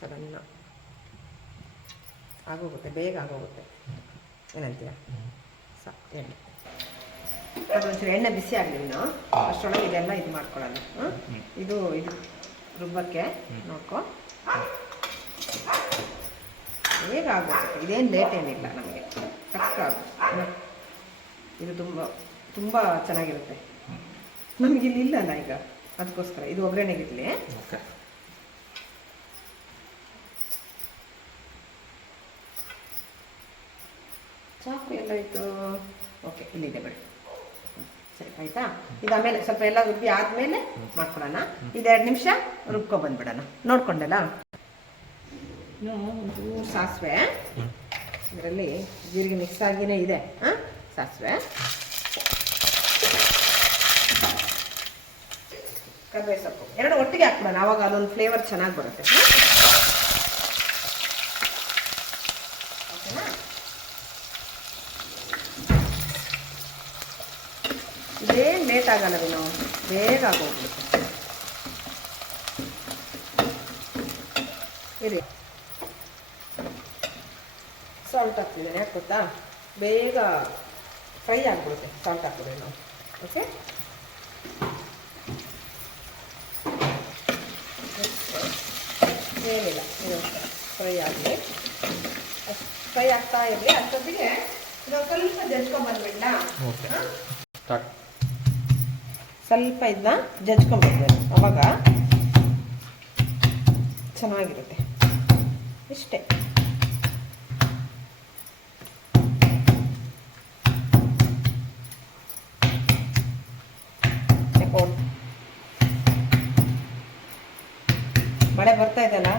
ಸಡನ್ನ ಆಗೋಗುತ್ತೆ, ಬೇಗ ಆಗೋಗುತ್ತೆ. ಏನಂತೀಯ? ಸಾಕು ಎಣ್ಣೆ. ಅದೊಂಚೂರು ಎಣ್ಣೆ ಬಿಸಿ ಆಗಲಿ ನಾವು ಅಷ್ಟರೊಳಗೆ ಇದೆಲ್ಲ ಇದು ಮಾಡ್ಕೊಳ್ಳೋಣ. ಇದು ರುಬ್ಬಕ್ಕೆ ನೋಡ್ಕೊ, ಬೇಗ ಆಗುತ್ತೆ. ಇದೇನು ಲೇಟ್ ಏನಿಲ್ಲ ನಮಗೆ, ಟಕ್ ಆಗುತ್ತೆ. ಇದು ತುಂಬ ಚೆನ್ನಾಗಿರುತ್ತೆ. ನಮಗಿಲ್ಲಿ ಇಲ್ಲಲ್ಲ ಈಗ, ಅದಕ್ಕೋಸ್ಕರ ಇದು ಒಗ್ಗರಣೆಗಿರಲಿ. ಚಾಕು ಎಲ್ಲ ಇತ್ತು. ಓಕೆ, ಇಲ್ಲಿದೆ ಬಿಡಿ. ಸರಿ ಆಯಿತಾ? ಇದು ಆಮೇಲೆ ಸ್ವಲ್ಪ ಎಲ್ಲ ರುಬ್ಬಿ ಆದಮೇಲೆ ಮಾಡ್ಕೊಳ್ಳೋಣ. ಇದು 2 ನಿಮಿಷ ರುಬ್ಕೊಬಂದ್ಬಿಡೋಣ. ನೋಡ್ಕೊಂಡಲ್ಲ, ಒಂಚೂರು ಸಾಸಿವೆ, ಇದರಲ್ಲಿ ಜೀರಿಗೆ ಮಿಕ್ಸ್ ಆಗಿನೇ ಇದೆ. ಸಾಸಿವೆ, ಕರಿಬೇವು ಸೊಪ್ಪು 2 ಒಟ್ಟಿಗೆ ಹಾಕ್ಬಿಡೋಣ. ಆವಾಗ ಅದೊಂದು ಫ್ಲೇವರ್ ಚೆನ್ನಾಗಿ ಬರುತ್ತೆ. ಓಕೆನಾ? ಇದೇನು ಲೇಟ್ ಆಗಲ್ಲ ನಾವು, ಬೇಗ ಆಗೋಗ್ಬಿಡುತ್ತೆ. ಇರಿ, ಸಾಲ್ಟ್ ಹಾಕ್ತಿದ್ದೇನೆ. ಯಾಕೆ ಗೊತ್ತಾ? ಬೇಗ ಫ್ರೈ ಆಗಿಬಿಡುತ್ತೆ ಸಾಲ್ಟ್ ಹಾಕಿದ್ರೆ ನಾವು. ಓಕೆ, ಏನಿಲ್ಲ, ಇದು ಫ್ರೈ ಆಗಲಿ. ಫ್ರೈ ಆಗ್ತಾ ಇರಲಿ. ಅಷ್ಟೊತ್ತಿಗೆ ಇದೊಂದು ಸ್ವಲ್ಪ ಜಜ್ಕೊಂಡ್ಬಂದ್ಬಿಡ್ಲ. ಸ್ವಲ್ಪ ಇದನ್ನ ಜಜ್ಕೊಂಡ್ಬರ್ಬೇಕು, ಅವಾಗ ಚೆನ್ನಾಗಿರುತ್ತೆ. ಇಷ್ಟೇ. ಮಳೆ ಬರ್ತಾ ಇದೆಯಲ್ಲ,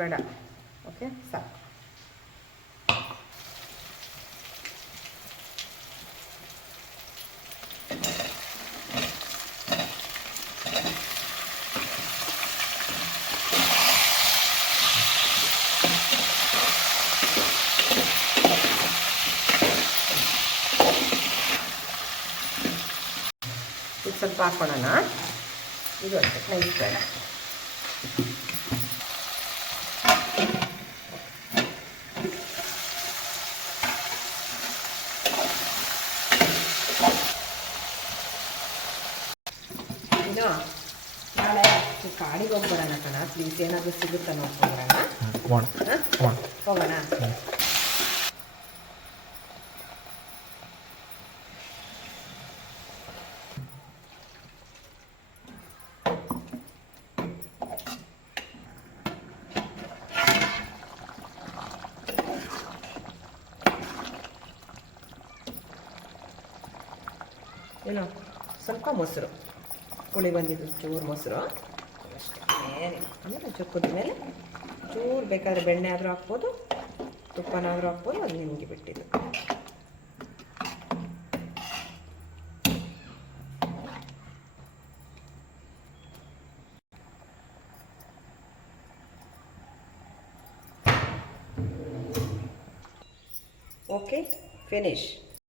ಬೇಡ. ಓಕೆ, ಸಾಕು. ಇದು ಸ್ವಲ್ಪ ಹಾಕೊಳ್ಳೋಣ. ಇದು ಅಷ್ಟೇ, ನೈಸ್ ಬೇಡ. ಇದು ನಾಳೆ ಕಾಡಿಗೆ ಹೋಗ್ಬರೋಣ ಕಣ. ಪ್ಲೀಸ್, ಏನಾದರೂ ಸಿಗುತ್ತಾ ನೋಡ್ಕೊಂಡ್ಬರೋಣ. ಹೋಗೋಣ. ಏನೋ ಸ್ವಲ್ಪ ಮೊಸರು, ಹುಳಿ ಬಂದಿದ್ದು ಚೂರು ಮೊಸರು ಅಷ್ಟೇ, ಏನಿಲ್ಲ. ಆಮೇಲೆ ಚುಕ್ಕದ ಮೇಲೆ ಚೂರು ಬೇಕಾದರೆ ಬೆಣ್ಣೆ ಆದರೂ ಹಾಕ್ಬೋದು, ತುಪ್ಪನಾದರೂ ಹಾಕ್ಬೋದು, ಅದು ನಿಮಗೆ ಬಿಟ್ಟಿದ್ದು. Okay, finish.